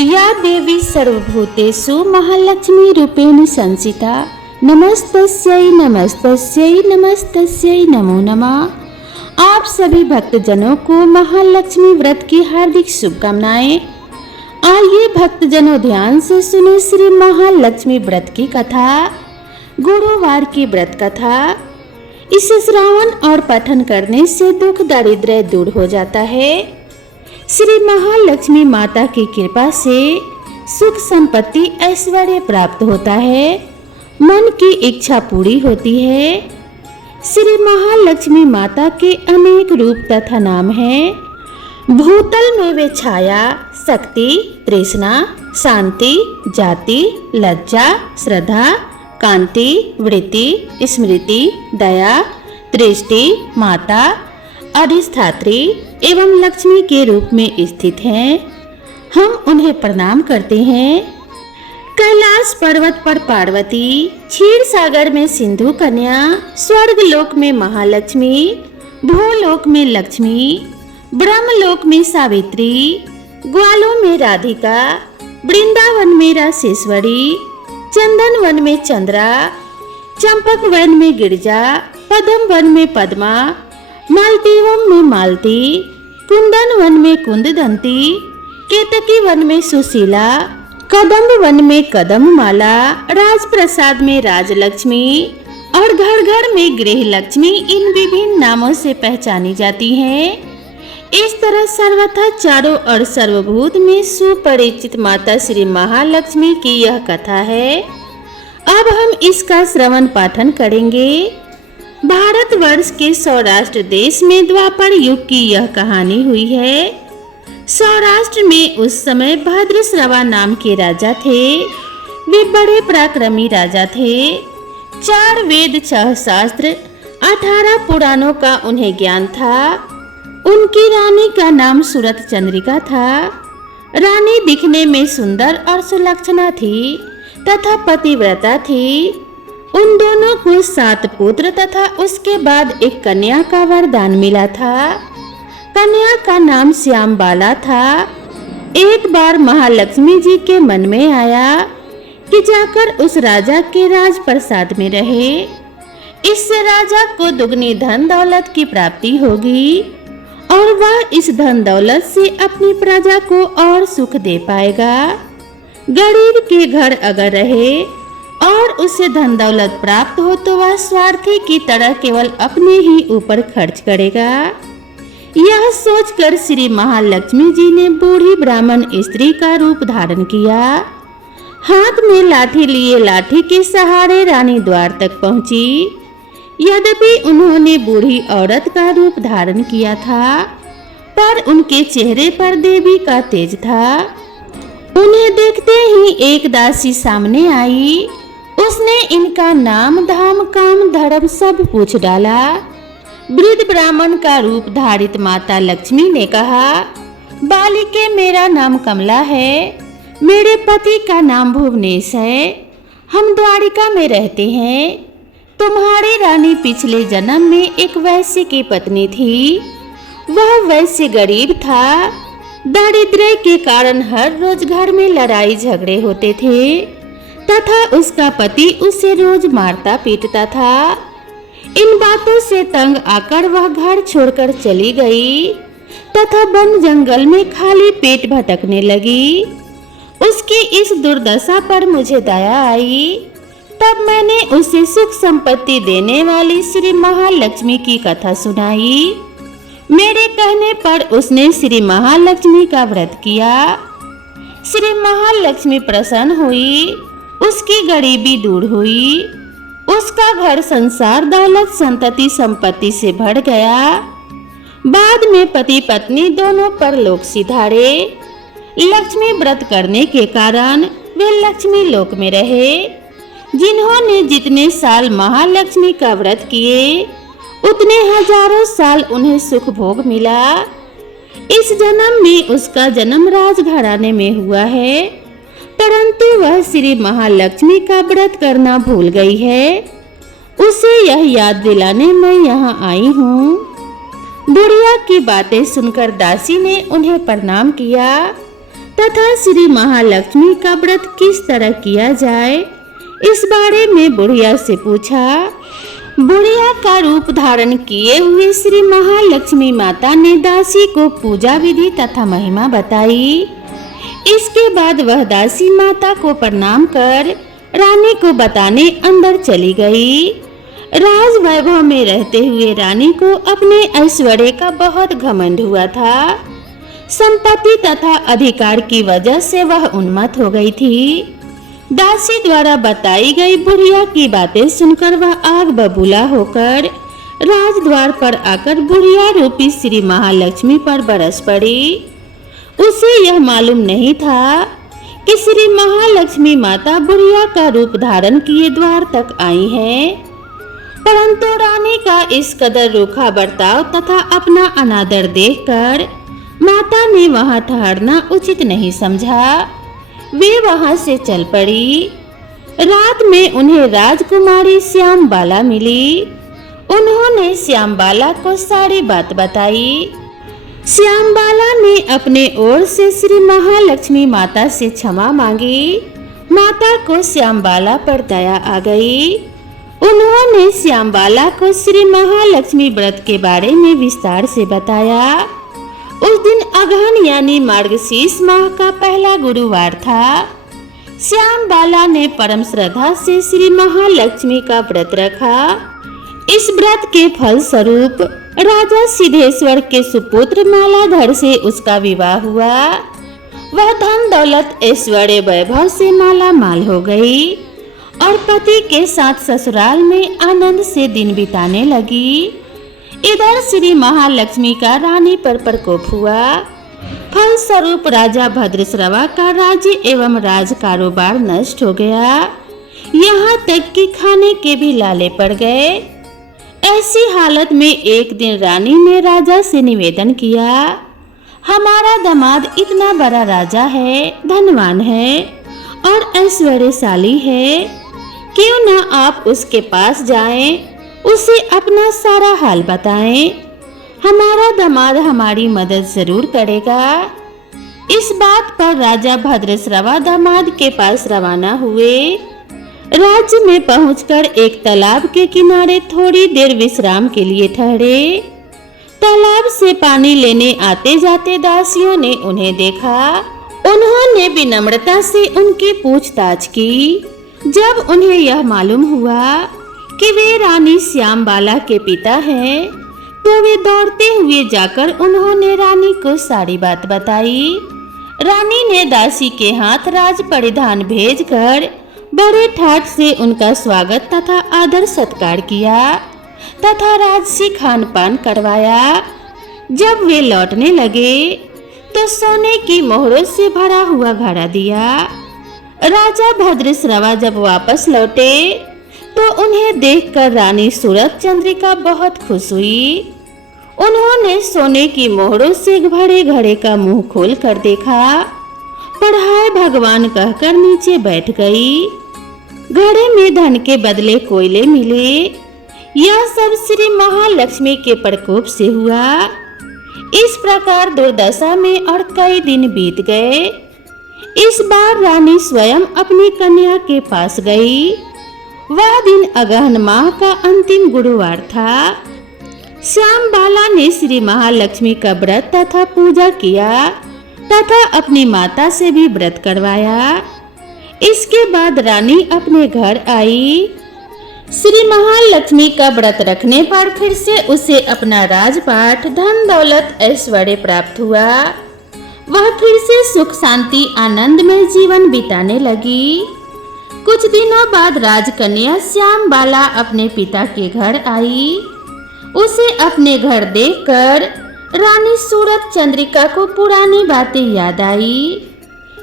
या देवी सर्वभूतेषु महालक्ष्मी रूपेण संस्थिता नमस्तस्यै नमस्तस्यै नमस्तस्यै नमो नमः। आप सभी भक्तजनों को महालक्ष्मी व्रत की हार्दिक शुभकामनाएं। आइए भक्तजनों ध्यान से सुनो श्री महालक्ष्मी व्रत की कथा, गुरुवार की व्रत कथा। इसे श्रवण और पठन करने से दुख दारिद्र्य दूर हो जाता है। श्री महालक्ष्मी माता की कृपा से सुख संपत्ति ऐश्वर्य प्राप्त होता है, मन की इच्छा पूरी होती है। श्री महालक्ष्मी माता के अनेक रूप तथा नाम हैं। भूतल में वे छाया, शक्ति, तृष्णा, शांति, जाति, लज्जा, श्रद्धा, कांति, वृत्ति, स्मृति, दया, दृष्टि, माता, अधिष्ठात्री एवं लक्ष्मी के रूप में स्थित हैं। हम उन्हें प्रणाम करते हैं। कैलाश पर्वत पर पार्वती, क्षीर सागर में सिंधु कन्या, स्वर्ग लोक में महालक्ष्मी, भूलोक में लक्ष्मी, ब्रह्मलोक में सावित्री, ग्वालों में राधिका, वृंदावन में रासेश्वरी, चंदन वन में चंद्रा, चंपक वन में गिरिजा, पद्म वन में पद्मा, मालतीवम में मालती, कुंदन वन में कुंददंती, केतकी वन में सुशीला, कदम्ब वन में कदम्बमाला, राजप्रसाद में राजलक्ष्मी और घर घर में गृह लक्ष्मी इन विभिन्न नामों से पहचानी जाती हैं। इस तरह सर्वथा चारों और सर्वभूत में सुपरिचित माता श्री महालक्ष्मी की यह कथा है। अब हम इसका श्रवण पाठन करेंगे। भारतवर्ष के सौराष्ट्र देश में द्वापर युग की यह कहानी हुई है। सौराष्ट्र में उस समय भद्रश्रवा नाम के राजा थे। वे बड़े पराक्रमी राजा थे। 4 वेद, 6 शास्त्र, 18 पुराणों का उन्हें ज्ञान था। उनकी रानी का नाम सूरत चंद्रिका था। रानी दिखने में सुंदर और सुलक्षणा थी तथा पतिव्रता थी। उन दोनों को 7 पुत्र तथा उसके बाद एक कन्या का वरदान मिला था। कन्या का नाम श्यामबाला था। एक बार महालक्ष्मी जी के मन में आया कि जाकर उस राजा के राजप्रसाद में रहे। इससे राजा को दुगनी धन दौलत की प्राप्ति होगी और वह इस धन दौलत से अपनी प्रजा को और सुख दे पाएगा। गरीब के घर अगर रहे और उसे धन दौलत प्राप्त हो तो वह स्वार्थी की तरह केवल अपने ही ऊपर खर्च करेगा। यह सोचकर श्री महालक्ष्मी जी ने बूढ़ी ब्राह्मण स्त्री का रूप धारण किया। हाथ में लाठी लिए लाठी के सहारे रानी द्वार तक पहुंची। यद्यपि उन्होंने बूढ़ी औरत का रूप धारण किया था, पर उनके चेहरे पर देवी का तेज था। उन्हें देखते ही एक दासी सामने आई। उसने इनका नाम, धाम, काम, धर्म सब पूछ डाला। वृद्ध ब्राह्मण का रूप धारित माता लक्ष्मी ने कहा, बालिके, मेरा नाम कमला है। मेरे पति का नाम भुवनेश है। हम द्वारिका में रहते हैं। तुम्हारी रानी पिछले जन्म में एक वैश्य की पत्नी थी। वह वैश्य गरीब था। दारिद्र्य के कारण हर रोज घर में लड़ाई झगड़े होते थे तथा उसका पति उसे रोज मारता पीटता था। इन बातों से तंग आकर वह घर छोड़कर चली गई तथा वन जंगल में खाली पेट भटकने लगी। उसकी इस दुर्दशा पर मुझे दया आई। तब मैंने उसे सुख संपत्ति देने वाली श्री महालक्ष्मी की कथा सुनाई। मेरे कहने पर उसने श्री महालक्ष्मी का व्रत किया। श्री महालक्ष्मी प्रसन्न हुई। उसकी गरीबी दूर हुई। उसका घर संसार दौलत संतति संपत्ति से भर गया। बाद में पति पत्नी दोनों परलोक सिधारे। लक्ष्मी व्रत करने के कारण वे लक्ष्मी लोक में रहे। जिन्होंने जितने साल महालक्ष्मी का व्रत किए उतने हजारों साल उन्हें सुख भोग मिला। इस जन्म में उसका जन्म राजघराने में हुआ है, परंतु वह श्री महालक्ष्मी का व्रत करना भूल गई है। उसे यह याद दिलाने मैं यहाँ आई हूँ। बुढ़िया की बातें सुनकर दासी ने उन्हें प्रणाम किया तथा श्री महालक्ष्मी का व्रत किस तरह किया जाए, इस बारे में बुढ़िया से पूछा। बुढ़िया का रूप धारण किए हुए श्री महालक्ष्मी माता ने दासी को पूजा विधि तथा महिमा बताई। इसके बाद वह दासी माता को प्रणाम कर रानी को बताने अंदर चली गई। राज वैभव में रहते हुए रानी को अपने ऐश्वर्य का बहुत घमंड हुआ था। संपत्ति तथा अधिकार की वजह से वह उन्मत्त हो गई थी। दासी द्वारा बताई गई बुढ़िया की बातें सुनकर वह आग बबूला होकर राजद्वार पर आकर बुढ़िया रूपी श्री महालक्ष्मी पर बरस पड़ी। उसे यह मालूम नहीं था कि श्री महालक्ष्मी माता बुढ़िया का रूप धारण किए द्वार तक आई हैं, परंतु रानी का इस कदर रूखा बर्ताव तथा अपना अनादर देखकर माता ने वहां ठहरना उचित नहीं समझा। वे वहां से चल पड़ी। रात में उन्हें राजकुमारी श्यामबाला मिली। उन्होंने श्यामबाला को सारी बात बताई। श्यामबाला ने अपने ओर से श्री महालक्ष्मी माता से क्षमा मांगी। माता को श्यामबाला पर दया आ गई। उन्होंने श्यामबाला को श्री महालक्ष्मी व्रत के बारे में विस्तार से बताया। उस दिन अगहन यानी मार्गशीर्ष माह का पहला गुरुवार था। श्यामबाला ने परम श्रद्धा से श्री महालक्ष्मी का व्रत रखा। इस व्रत के फल स्वरूप राजा सिद्धेश्वर के सुपुत्र मालाधर से उसका विवाह हुआ। वह धन दौलत ऐश्वर्य वैभव से माला माल हो गई और पति के साथ ससुराल में आनंद से दिन बिताने लगी। इधर श्री महालक्ष्मी का रानी पर प्रकोप हुआ। फल स्वरूप राजा भद्रश्रवा का राज्य एवं राज कारोबार नष्ट हो गया। यहाँ तक कि खाने के भी लाले पड़ गए। ऐसी हालत में एक दिन रानी ने राजा से निवेदन किया, हमारा दामाद इतना बड़ा राजा है, धनवान है और ऐश्वर्यशाली है, क्यों न आप उसके पास जाएं, उसे अपना सारा हाल बताएं। हमारा दामाद हमारी मदद जरूर करेगा। इस बात पर राजा भद्रश्रवा दामाद के पास रवाना हुए। राज्य में पहुंचकर एक तालाब के किनारे थोड़ी देर विश्राम के लिए ठहरे। तालाब से पानी लेने आते जाते दासियों ने उन्हें देखा। उन्होंने विनम्रता से उनकी पूछताछ की। जब उन्हें यह मालूम हुआ कि वे रानी श्यामबाला के पिता हैं, तो वे दौड़ते हुए जाकर उन्होंने रानी को सारी बात बताई। रानी ने दासी के हाथ राज परिधान भेजकर बड़े ठाट से उनका स्वागत तथा आदर सत्कार किया तथा राजसी खान पान करवाया। जब वे लौटने लगे तो सोने की मोहरों से भरा हुआ घड़ा दिया। राजा भद्रश्रवा जब वापस लौटे तो उन्हें देखकर रानी सूरत चंद्रिका बहुत खुश हुई। उन्होंने सोने की मोहरों से भरे घड़े का मुंह खोल कर देखा। पढ़ाए भगवान कहकर नीचे बैठ गई। घड़े में धन के बदले कोयले मिले। यह सब श्री महालक्ष्मी के प्रकोप से हुआ। इस प्रकार दुर्दशा में और कई दिन बीत गए। इस बार रानी स्वयं अपनी कन्या के पास गई। वह दिन अगहन माह का अंतिम गुरुवार था। श्यामबाला ने श्री महालक्ष्मी का व्रत तथा पूजा किया तथा अपनी माता से भी व्रत करवाया। इसके बाद रानी अपने घर आई। श्री महालक्ष्मी का व्रत रखने पर फिर से उसे अपना राजपाट, धन दौलत, ऐश्वर्य प्राप्त हुआ। वह फिर से सुख शांति आनंद में जीवन बिताने लगी। कुछ दिनों बाद राजकन्या श्यामबाला अपने पिता के घर आई। उसे अपने घर देखकर रानी सूरत चंद्रिका को पुरानी बातें याद आई।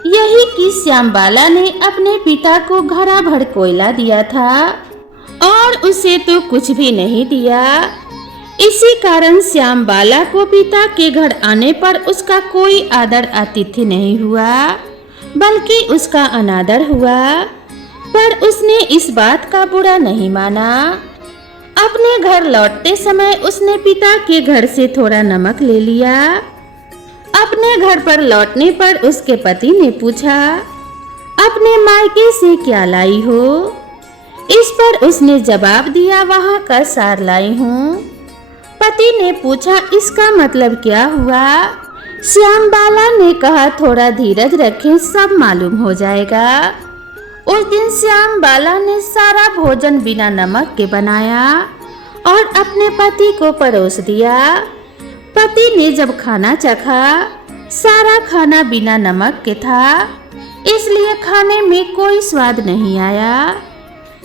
यही कि श्यामबाला ने अपने पिता को घड़ा भर कोयला दिया था और उसे तो कुछ भी नहीं दिया। इसी कारण श्यामबाला को पिता के घर आने पर उसका कोई आदर आतिथ्य नहीं हुआ, बल्कि उसका अनादर हुआ। पर उसने इस बात का बुरा नहीं माना। अपने घर लौटते समय उसने पिता के घर से थोड़ा नमक ले लिया। अपने घर पर लौटने पर उसके पति ने पूछा, अपने मायके से क्या लाई हो? इस पर उसने जवाब दिया, वहां का सार लाई हूँ। पति ने पूछा, इसका मतलब क्या हुआ? श्यामबाला ने कहा, थोड़ा धीरज रखें, सब मालूम हो जाएगा। उस दिन श्यामबाला ने सारा भोजन बिना नमक के बनाया और अपने पति को परोस दिया। पति ने जब खाना चखा, सारा खाना बिना नमक के था, इसलिए खाने में कोई स्वाद नहीं आया।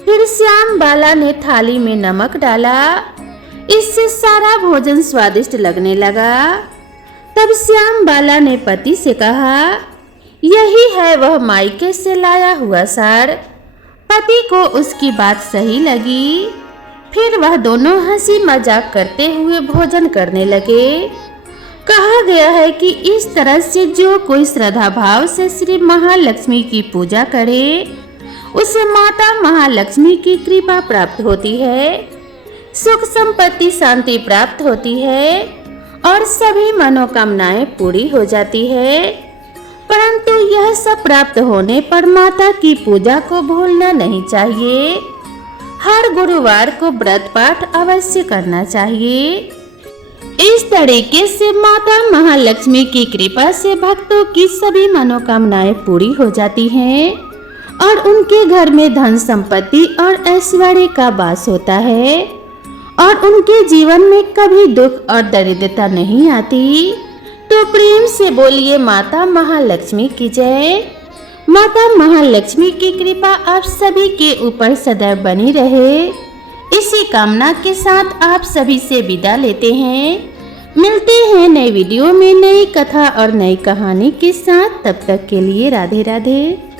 फिर श्यामबाला ने थाली में नमक डाला, इससे सारा भोजन स्वादिष्ट लगने लगा। तब श्यामबाला ने पति से कहा, यही है वह मायके से लाया हुआ सार। पति को उसकी बात सही लगी। फिर वह दोनों हंसी मजाक करते हुए भोजन करने लगे। कहा गया है कि इस तरह से जो कोई श्रद्धा भाव से श्री महालक्ष्मी की पूजा करे, उसे माता महालक्ष्मी की कृपा प्राप्त होती है, सुख संपत्ति शांति प्राप्त होती है और सभी मनोकामनाएं पूरी हो जाती है। परंतु यह सब प्राप्त होने पर माता की पूजा को भूलना नहीं चाहिए। हर गुरुवार को व्रत पाठ अवश्य करना चाहिए। इस तरीके से माता महालक्ष्मी की कृपा से भक्तों की सभी मनोकामनाएं पूरी हो जाती हैं और उनके घर में धन संपत्ति और ऐश्वर्य का वास होता है और उनके जीवन में कभी दुख और दरिद्रता नहीं आती। तो प्रेम से बोलिए, माता महालक्ष्मी की जय। माता महालक्ष्मी की कृपा आप सभी के ऊपर सदैव बनी रहे। इसी कामना के साथ आप सभी से विदा लेते हैं। मिलते हैं नए वीडियो में नई कथा और नई कहानी के साथ। तब तक के लिए राधे राधे।